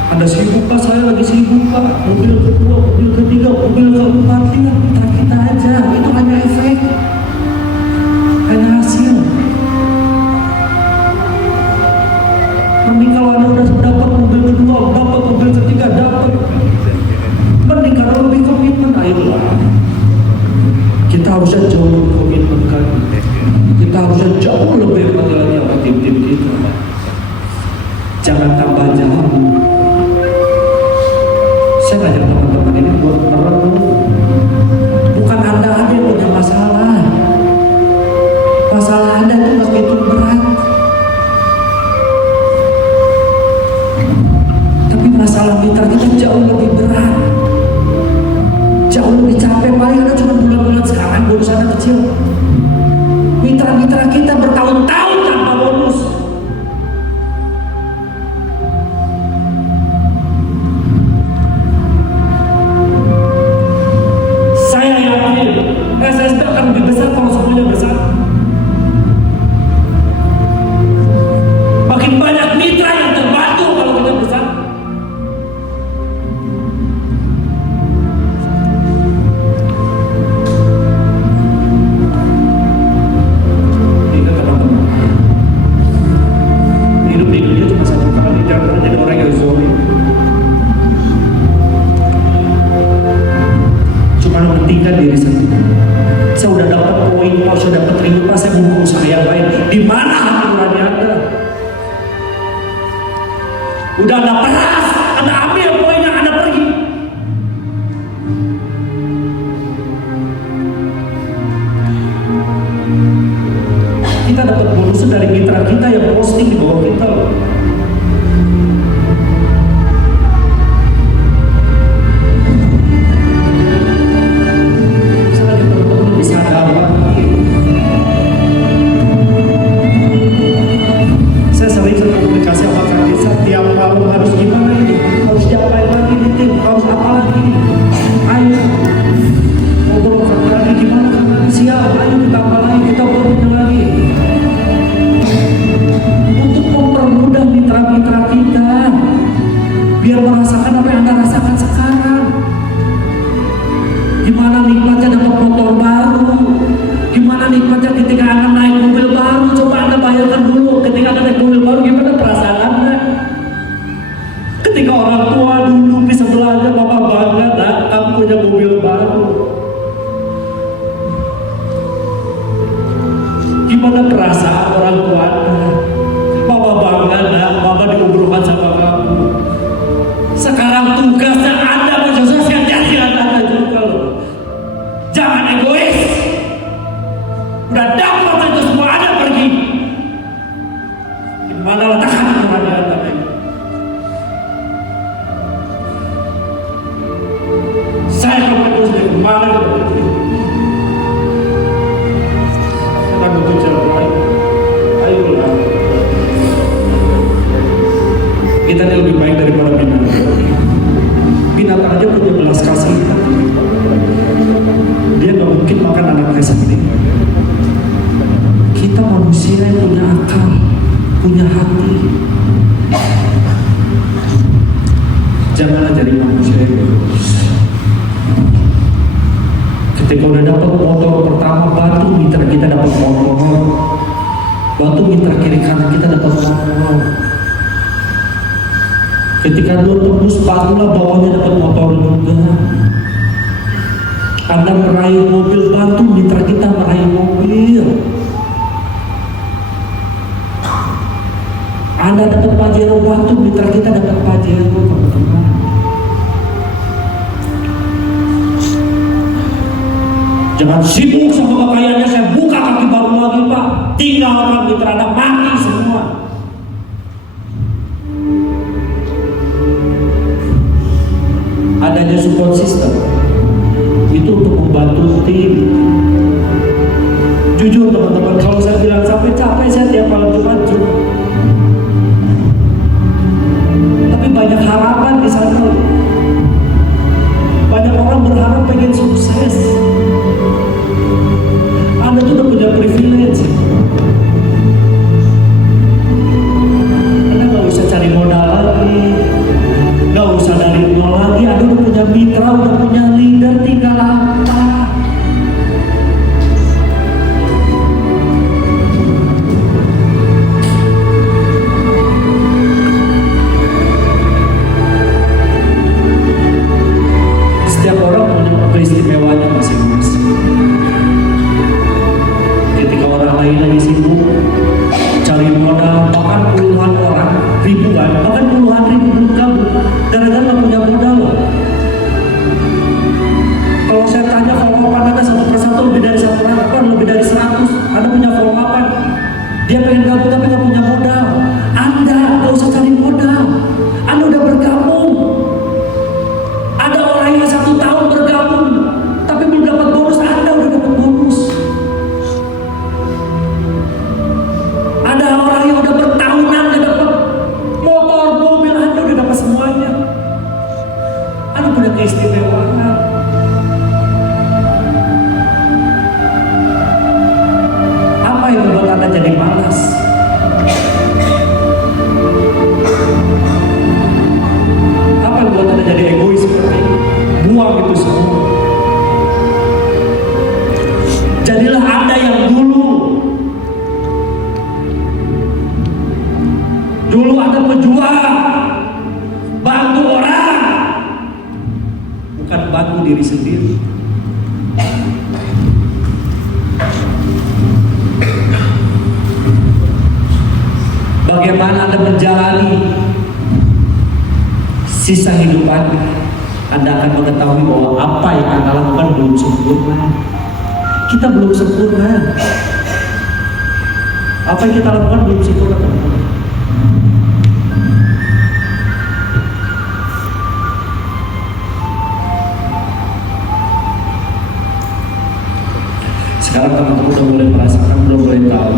Anda sibuk Pak, saya lagi sibuk Pak. Mobil kedua, mobil ketiga, mobil keempat, tinggal kita aja. Itu hanya efek, hanya hasil. Mending kalau Anda udah dapat mobil kedua, dapat mobil ketiga, dapat. Mending kalau lebih komitmen, ayolah. Kita harusnya jauh lebih komitmen kan. Kita harusnya jauh lebih menjalani sama tim-tim kita. Jangan tambah jahat. Saya ngajak teman-teman ini buat merenung. Bukan Anda aja yang punya masalah. Masalah Anda itu nggak begitu berat. Tapi masalah mitra kita jauh lebih berat. Jauh lebih capek. Paling Anda cuma bulan-bulan sekarang bonus Anda kecil. Mitra-mitra kita bertahun-tahun tanpa bonus. kita dapat bonus dari mitra kita yang posting di bawah kita loh. Misalnya teman-teman bisa sadar lagi. Saya sering komunikasi sama Kak Desa tiap malam, harus gimana ini, harus diapain lagi nih tim, harus apa lagi, ayo ngobrol lagi gimana kan, siap, ayo kita apa lagi, kita ngobrol lagi untuk mempermudah mitra-mitra kita biar merasakan apa yang Anda rasakan sekarang. Gimana nikmatnya dapat motor baru, gimana nikmatnya ketika Anda naik mobil baru. Coba Anda bayangkan dulu ketika Anda naik mobil baru, gimana perasaan Anda? Ketika orang tua dulu di sebelahnya, Bapak bangga datang punya mobil baru. Gimana perasaan orang tua Anda? Bapak bangga nak, Bapak diuburkan sama kamu. Sekarang tugasnya Anda mensukseskan janji Anda juga loh. Jangan egois. Udah dapat itu semua, Anda pergi. Gimana letakkan kepada Anda? Saya akan terus dari kemarin. Kita berbicara baik. Ayolah. Kita ini lebih baik daripada binatang. Binatang aja punya belas kasihan. Dia nggak mungkin makan anaknya sendiri. Kita manusia yang punya akal, punya hati. Janganlah jadi manusia yang egois. Ketika udah dapat motor pertama, bantu mitra kita dapat motor, bantu mitra kiri kanan kita dapat motor. Ketika dua tembus, barulah bawahnya dapat motor juga. Anda meraih mobil, bantu mitra kita meraih mobil. Anda dapat Pajero, bantu mitra kita dapat Pajero, teman-teman. Jangan sibuk sama kekayaannya, saya buka kaki baru lagi Pak. Tinggalkan mitra Anda, mati semua. Adanya support system itu untuk membantu tim. Jujur teman-teman, kalau saya bilang sampai capek, saya tiap malam Jumat. Tapi banyak harapan di sana. Banyak orang berharap pengen sukses. Anda tuh udah punya privilege. Anda gak usah cari modal lagi, gak usah dari nol lagi. Anda udah punya mitra, udah punya leader, tinggal apa? Setiap orang punya keistimewaannya masing-masing. Ketika orang lain lagi sibuk cari modal, bahkan puluhan orang, ribuan, bahkan puluhan ribu belum gabung gara-gara nggak punya modal loh. Kalau saya tanya follow up Anda satu persatu lebih dari 100 orang, lebih dari 100, Anda punya follow up, dia pengen gabung tapi nggak punya modal. Anda nggak usah cari modal, Anda udah bergabung. Ada orang yang 1 tahun bergabung tapi belum dapat bonus, Anda udah dapat bonus. Ada orang yang udah bertahunan gak dapat motor, mobil, Anda udah dapat semuanya. Anda punya keistimewaan. Apa yang membuat Anda jadi malas? Apa yang membuat Anda jadi egois seperti ini? Buang itu semua. Jadilah Anda yang dulu Anda pejuang, bantu orang, bukan bantu diri sendiri. Bagaimana Anda menjalani sisa hidup Anda akan mengetahui bahwa apa yang Anda lakukan belum sempurna. Kita belum sempurna. Apa yang kita lakukan belum sempurna, teman-teman. Sekarang teman-teman udah mulai merasakan, udah mulai tahu,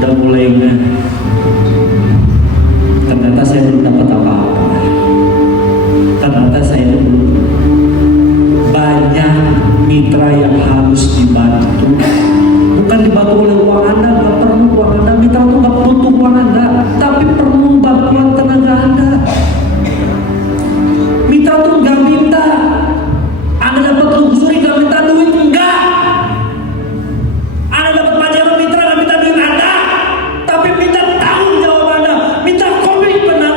udah mulai ternyata saya belum dapat apa-apa. Ternyata saya belum banyak mitra yang harus dibantu. Bukan dibantu oleh uang Anda, nggak perlu uang Anda. Mitra itu nggak butuh uang Anda, tapi perlu bantuan tenaga Anda. Mitra itu nggak minta Anda dapat luxury, nggak minta duit, enggak. Anda dapat pajak mitra, nggak minta duit Anda, tapi minta tanggung jawab Anda, minta komitmen Anda.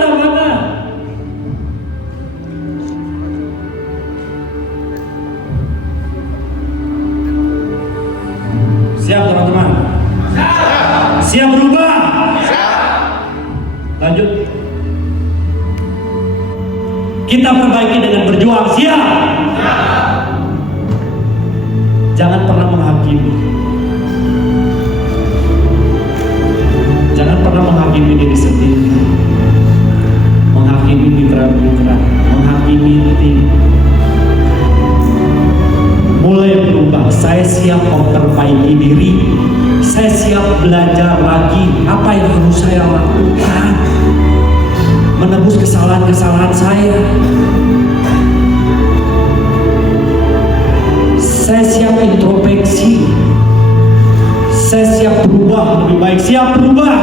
Siap teman-teman? Siap berubah? Lanjut. Kita perbaiki dengan berjuang. Siap? Jangan pernah menghakimi. Jangan pernah menghakimi diri sendiri, menghakimi mitra-mitra, menghakimi tim. Mulai berubah. Saya siap memperbaiki diri. Saya siap belajar lagi apa yang harus saya lakukan, menebus kesalahan-kesalahan saya. Saya siap introspeksi. Saya siap berubah lebih baik. Siap berubah?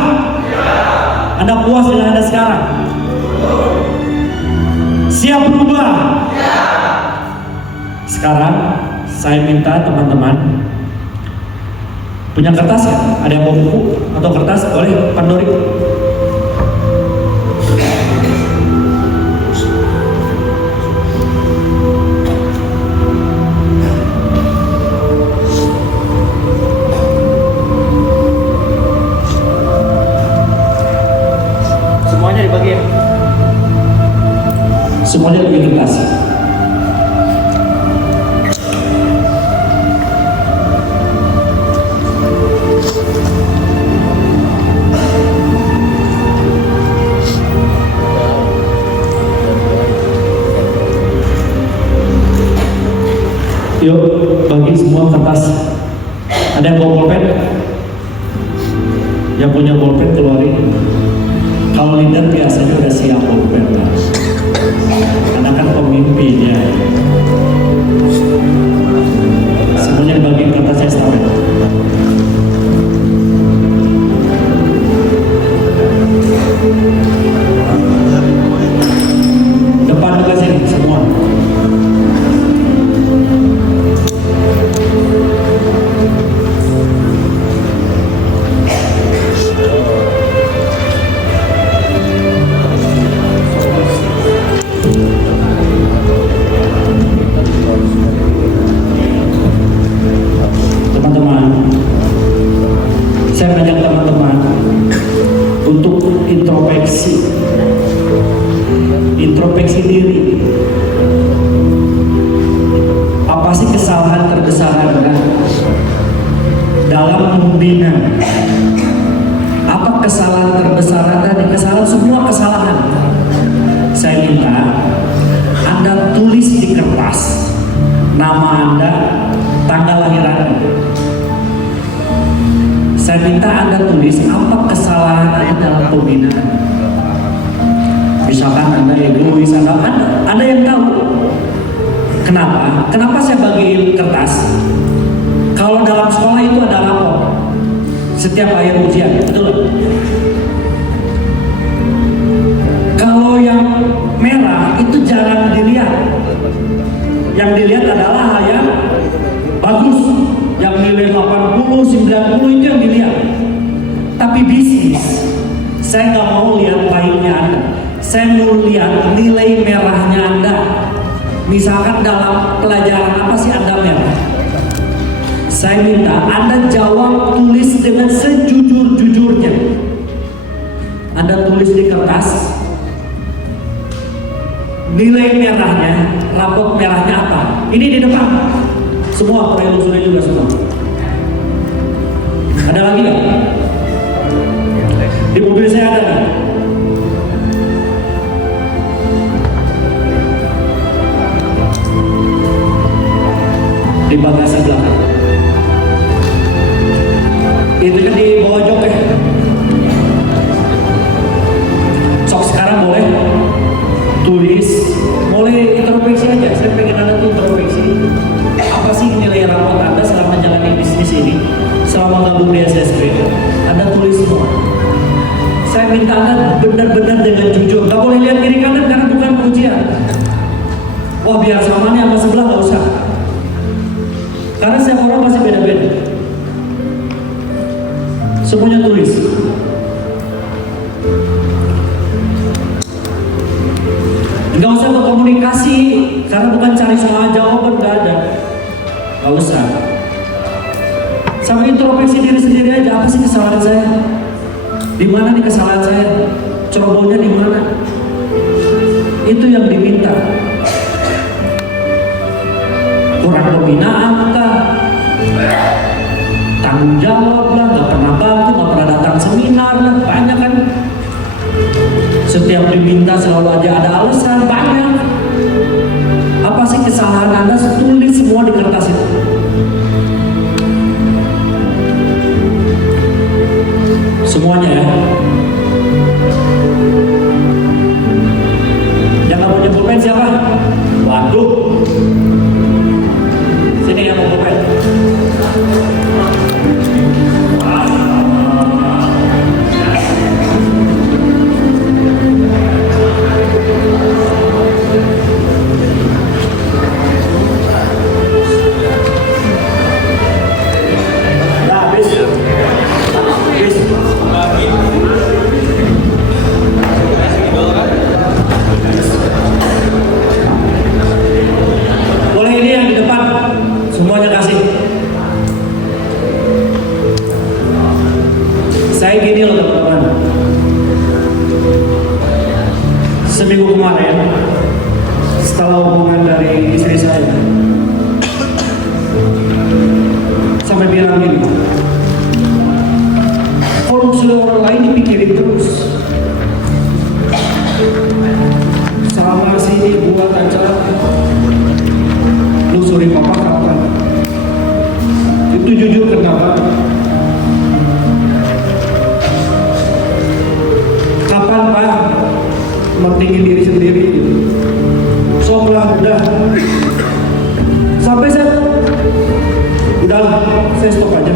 Anda puas dengan Anda sekarang? Siap berubah? Sekarang saya minta teman-teman punya kertas ya? Ada yang bawa buku atau kertas? Boleh, Pak Dori. Semuanya dibagiin. Semuanya lebih kertas. Yuk, bagi semua kertas. Ada yang bawa bolpen? Yang punya bolpen keluarin. Kalau leader biasanya udah siap bolpen kan? Karena kan pemimpinnya. Semuanya bagi kertasnya estafet. Depan ke sini semua. Teman-teman, saya mengajak teman-teman untuk introspeksi diri. Apa sih kesalahan terbesar Anda dalam membina? Apa kesalahan terbesar Anda? Semua kesalahan. Saya minta Anda tulis di kertas nama Anda, tanggal lahir Anda. Saya minta Anda tulis apa kesalahan Anda dalam pembinaan. Misalkan Anda egois, Anda yang tahu. Kenapa? Kenapa saya bagiin kertas? Kalau dalam sekolah itu ada rapor setiap akhir ujian, betul? Kalau yang merah itu jarang dilihat. Yang dilihat adalah yang bagus, yang nilai 80, 90 itu yang dilihat. Tapi bisnis, saya nggak mau lihat pahitnya Anda. Saya mau lihat nilai merahnya Anda. Misalkan dalam pelajaran apa sih Anda merah? Saya minta Anda jawab, tulis dengan sejujur-jujurnya. Anda tulis di kertas nilai merahnya, rapot merahnya apa? Ini di depan. Semua proyek juga semua. Ada lagi nggak? Di mobil saya ada nggak? Di bagasi belakang. Itu kan di bawah jok ya. Sok sekarang boleh tulis, mulai introspeksi aja. Saya pengen Anda tuh introspeksi. Apa sih nilai rapot Anda selama menjalani bisnis ini, selama gabung di SSB? Anda tulis semua. Saya minta Anda benar-benar dengan jujur. Gak boleh lihat kiri kanan karena bukan ujian. Wah biar sama nih sama sebelah gak usah. Karena setiap orang masih beda-beda. Semuanya tulis. Gak usah berkomunikasi karena bukan cari soal jawaban, gak ada. Gak usah. Sama introspeksi diri sendiri aja. Apa sih kesalahan saya? Di mana nih kesalahan saya? Cerobohnya di mana? Itu yang diminta. Kurang pembinaan kah? Tanggung jawab lah, gak pernah bantu, gak pernah datang seminar lah, banyak kan. Setiap diminta selalu aja ada alasan, banyak. Apa sih kesalahan Anda? Tulis semua di kertas itu. Semuanya ya. Yang gak punya pulpen siapa? Waduh. Sini yang mau pulpen. Boleh ini yang di depan, semuanya kasih. Saya gini loh teman-teman. Seminggu kemarin, setelah hubungan dari istri saya, sampai bilang gini, kalau sudah orang lain dipikirin terus. Selama sini buat acara, lu suri papa kapan? Itu jujur kenapa? Kapan Pak? Mentingin diri sendiri. Sok lah, udah. Sampai saya, udahlah, saya stop aja.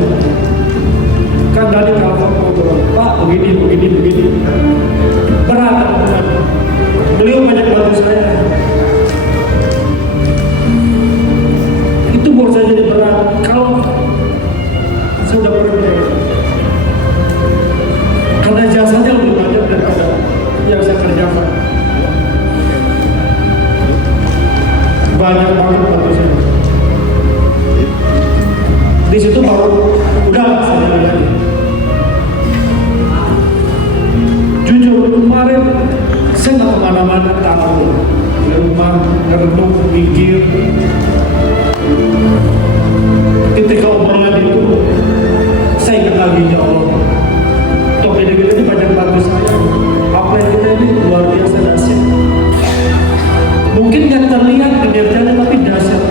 Kan dari telepon ngobrol, Pak begini. Berat, teman. Beliau banyak bantu saya. Itu buat saya jadi berat. Kalau saya udah pergi, karena jasanya lebih banyak daripada yang saya kerjakan. Banyak banget bantu saya. Di situ baru udah saya lagi. Jujur kemarin saya nggak kemana-mana, tahu di rumah ngerenung mikir. Ketika obrolan itu saya ingat lagi, ya Allah, toh gede-gede ini banyak bantu saya. Apa yang kita ini luar biasa dahsyat. Mungkin nggak terlihat kinerjanya tapi dahsyat.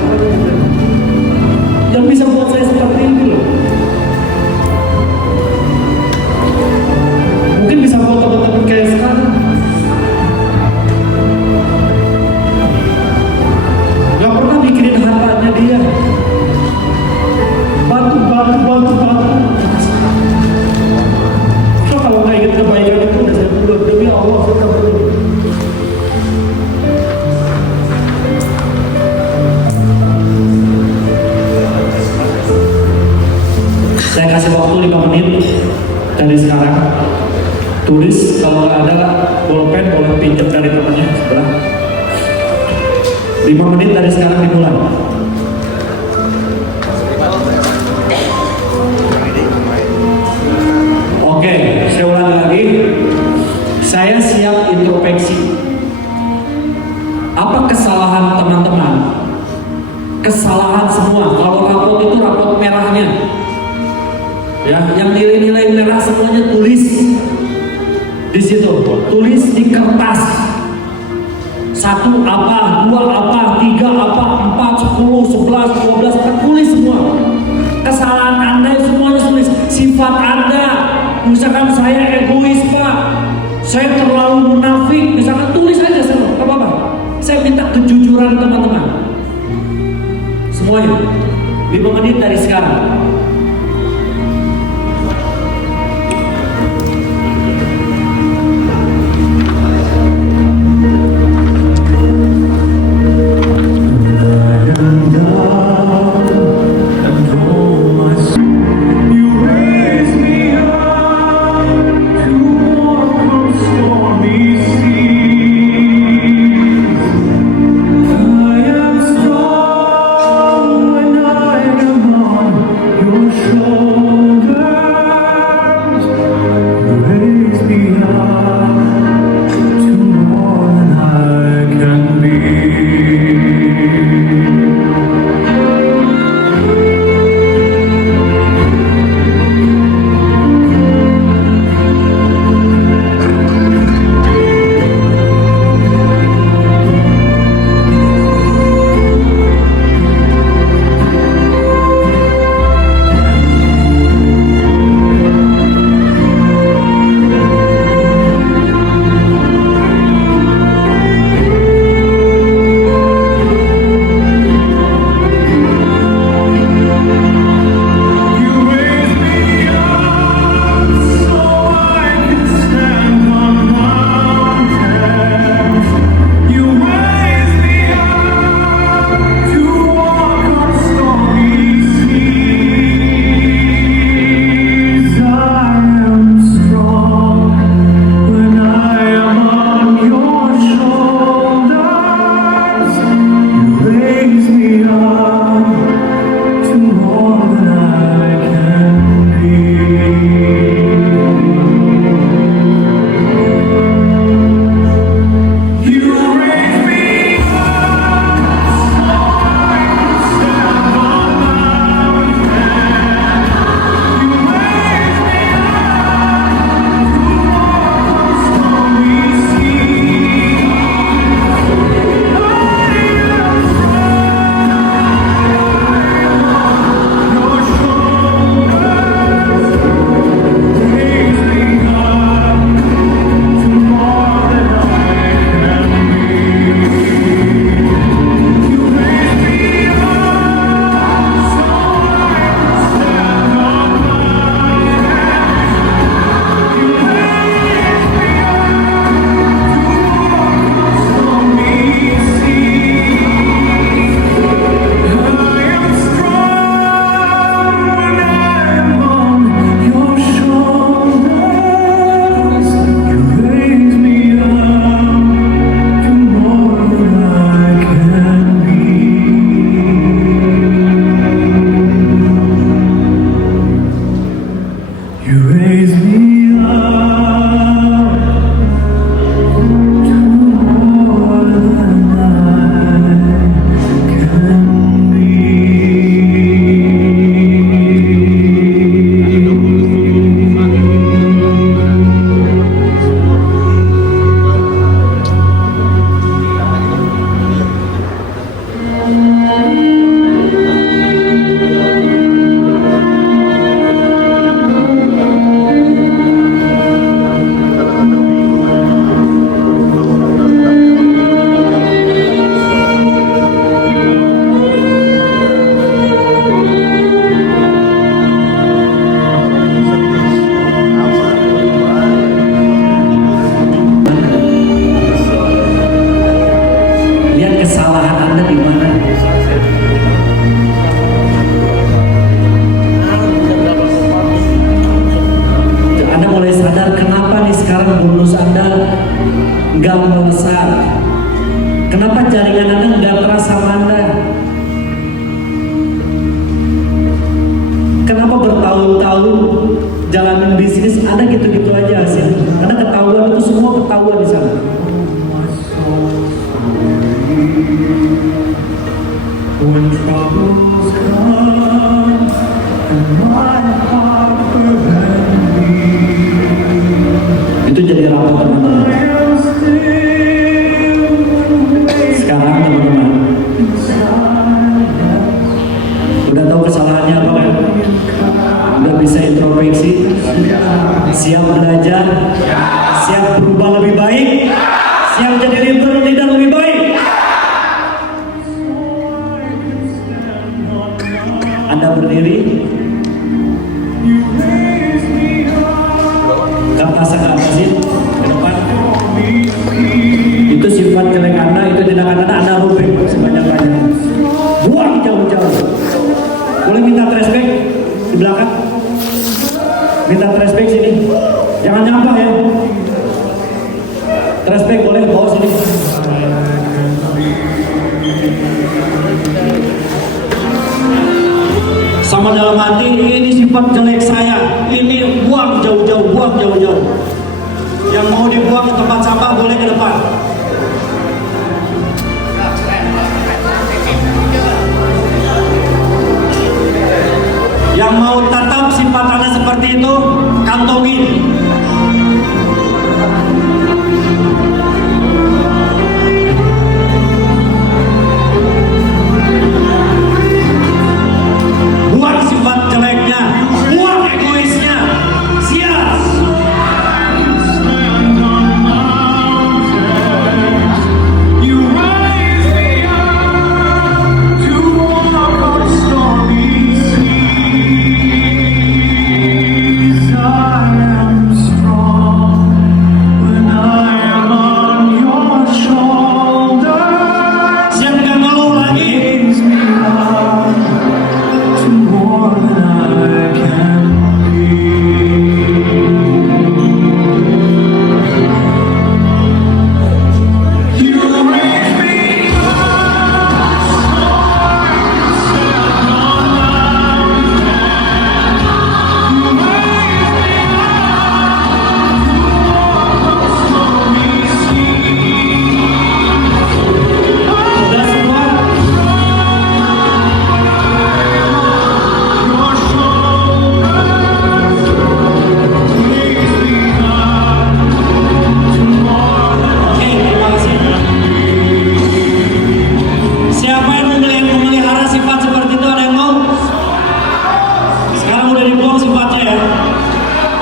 Yang bisa buat saya seperti ini loh. Mungkin bisa buat teman-teman kayak sekarang. Gak pernah mikirin hartanya dia. Bantu. So, kalau nggak ingat kebaikan itu udah saya buat. Demi Allah saya tak perlu. Saya kasih waktu 5 menit dari sekarang. Tulis, kalau nggak ada bolpen boleh pinjam dari temannya sebelah. 5 menit dari sekarang dimulai. Oke, saya ulang lagi. Saya siap introspeksi. Apa kesalahan teman-teman? Kesalahan semua. Kalau rapot itu rapot merahnya. Ya, yang nilai-nilai merah semuanya tulis di situ, tulis di kertas. 1 apa, 2 apa, 3 apa, 4, 10, 11, 12, kita tulis semua. Kesalahan Anda semuanya tulis. Sifat Anda, misalkan saya egois Pak, saya terlalu munafik, misalkan tulis aja semua, gak apa-apa. Saya minta kejujuran teman-teman. Semuanya, 5 menit dari sekarang. nggak melesat. Kenapa jaringan Anda nggak terasa Anda? Kenapa bertahun-tahun jalanin bisnis Anda gitu-gitu aja sih? Anda ketahuan, itu semua ketahuan di sana. When troubles come and my heart tahu kesalahannya apa kan? Udah bisa introspeksi, siap belajar, siap berubah lebih baik, siap jadi leader lebih baik. Anda berdiri, atasin ke depan. Itu sifat jelek Anda, itu tindakan Anda rubrik sebanyak-banyaknya. Buang jauh-jauh. Boleh minta flashback di belakang? Minta flashback sini. Jangan nyampah ya. Flashback boleh bawa sini. Sama dalam hati, ini sifat jelek saya. Ini buang jauh-jauh, buang jauh-jauh. Yang mau dibuang ke tempat sampah boleh ke depan. Yang mau tetap sifat Anda seperti itu, kantongin. Buang sifat jeleknya, buang egoisnya. Siap.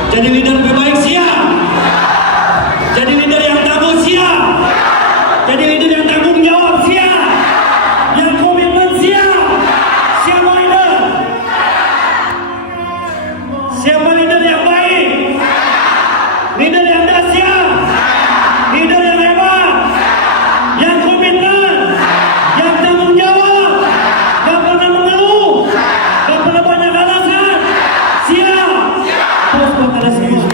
Jadi leader lebih baik, siap. Jadi leader yang tangguh, siap. Jadi leader yang tanggung jawab, siap. Yang komitmen, siap. Siapa leader? Siapa leader yang baik? Leader yang dahsyat. Leader yang hebat. Yang komitmen. Yang tanggung jawab. Gak pernah mengeluh. Gak pernah banyak alasan. Siap. Terus buat ada semua.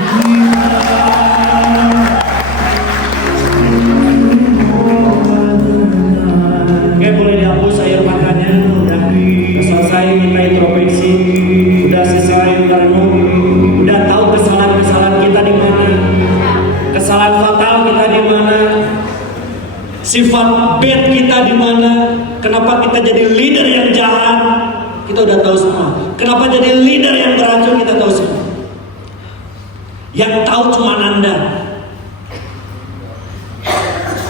Oke, boleh dihapus air matanya. Udah selesai minta introspeksi. Udah selesai merenung. Udah tahu kesalahan-kesalahan kita di mana. Kesalahan fatal kita di mana. Sifat bad kita di mana. Kenapa kita jadi leader yang jahat. Kita udah tahu semua. Kenapa jadi leader yang beracun, kita tahu semua. Yang tahu cuma Anda.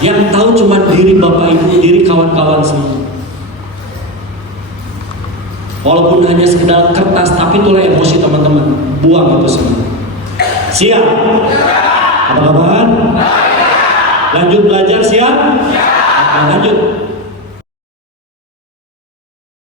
Yang tahu cuma diri Bapak Ibu, diri kawan-kawan semua. Walaupun hanya sekedar kertas, tapi itulah emosi teman-teman. Buang itu semua. Siap? Apa kabar? Lanjut belajar, siap? Lanjut.